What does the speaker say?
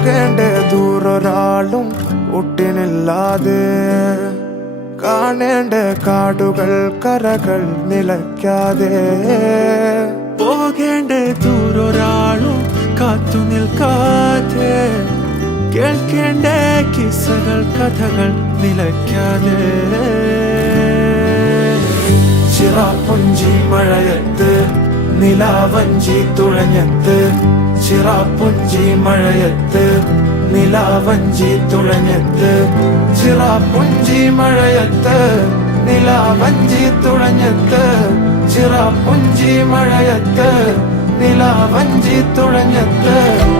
പോകേണ്ട ദൂരൊരാളും ഒട്ടിനില്ലാതെ കാണേണ്ട കാടുകൾ കരകൾ നിലയ്ക്കാതെ പോകേണ്ട ദൂരൊരാളും കാത്തു നിൽക്കാതെ കേൾക്കേണ്ട കിസ്സകൾ കഥകൾ നിലയ്ക്കാതെ ചിറാപ്പുഞ്ചി മഴയത്ത് നിലാവഞ്ചി തുഴഞ്ഞത്ത് ചിറാപ്പുഞ്ചി മഴയത്ത് നിലാവഞ്ചി തുഴഞ്ഞത്ത് ചിറാപ്പുഞ്ചി മഴയത്ത് നിലാവഞ്ചി തുഴഞ്ഞത്ത് ചിറാപ്പുഞ്ചി മഴയത്ത് നിലാവഞ്ചി തുഴഞ്ഞത്ത്